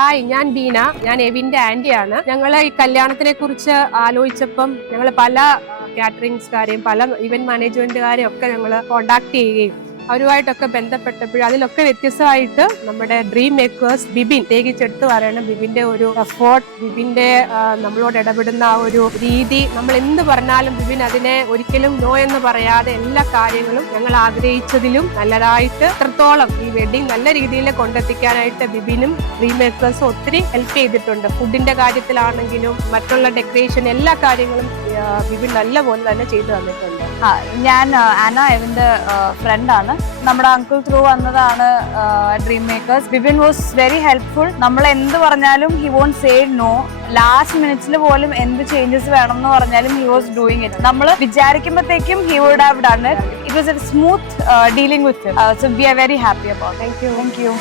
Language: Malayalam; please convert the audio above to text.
ഹായ്, ഞാൻ ബീന. ഞാൻ എവിന്റെ ആന്റിയാണ്. ഞങ്ങൾ ഈ കല്യാണത്തിനെ കുറിച്ച് ആലോചിച്ചപ്പം ഞങ്ങൾ പല കാറ്ററിംഗ്സുകാരെയും പല ഇവന്റ് മാനേജ്മെന്റുകാരെയും ഒക്കെ ഞങ്ങൾ കോണ്ടാക്ട് ചെയ്യുകയും അവരുമായിട്ടൊക്കെ ബന്ധപ്പെട്ടപ്പോൾ അതിലൊക്കെ വ്യത്യസ്തമായിട്ട് നമ്മുടെ ഡ്രീം മേക്കേഴ്സ് ബിബിൻ തേകിച്ചെടുത്ത് പറയണം. ബിബിന്റെ ഒരു എഫേർട്ട്, ബിബിന്റെ നമ്മളോട് ഇടപെടുന്ന ആ ഒരു രീതി, നമ്മൾ എന്ത് പറഞ്ഞാലും ബിബിൻ അതിനെ ഒരിക്കലും നോ എന്ന് പറയാതെ എല്ലാ കാര്യങ്ങളും ഞങ്ങൾ ആഗ്രഹിച്ചതിലും നല്ലതായിട്ട് എത്രത്തോളം ഈ വെഡിങ് നല്ല രീതിയിൽ കൊണ്ടെത്തിക്കാനായിട്ട് ബിബിനും ഡ്രീം മേക്കേഴ്സും ഒത്തിരി ഹെൽപ്പ് ചെയ്തിട്ടുണ്ട്. ഫുഡിന്റെ കാര്യത്തിലാണെങ്കിലും മറ്റുള്ള ഡെക്കറേഷൻ എല്ലാ കാര്യങ്ങളും ബിബിൻ നല്ലപോലെ തന്നെ ചെയ്തു തന്നിട്ടുണ്ട്. ഞാൻ ആന എവിന്റെ ഫ്രണ്ടാണ്. നമ്മുടെ അങ്കിൾ ത്രൂ വന്നതാണ് dream makers. Bibin was very helpful. നമ്മൾ എന്ത് പറഞ്ഞാലും he won't say no. Last മിനിറ്റ്സിൽ പോലും എന്ത് ചേഞ്ചസ് വേണം എന്ന് പറഞ്ഞാലും ഹി വാസ് ഡൂയിങ് ഇറ്റ്. നമ്മൾ വിചാരിക്കുമ്പോഴത്തേക്കും he would have done it. It was a smooth dealing with. So we are very happy about. Thank U.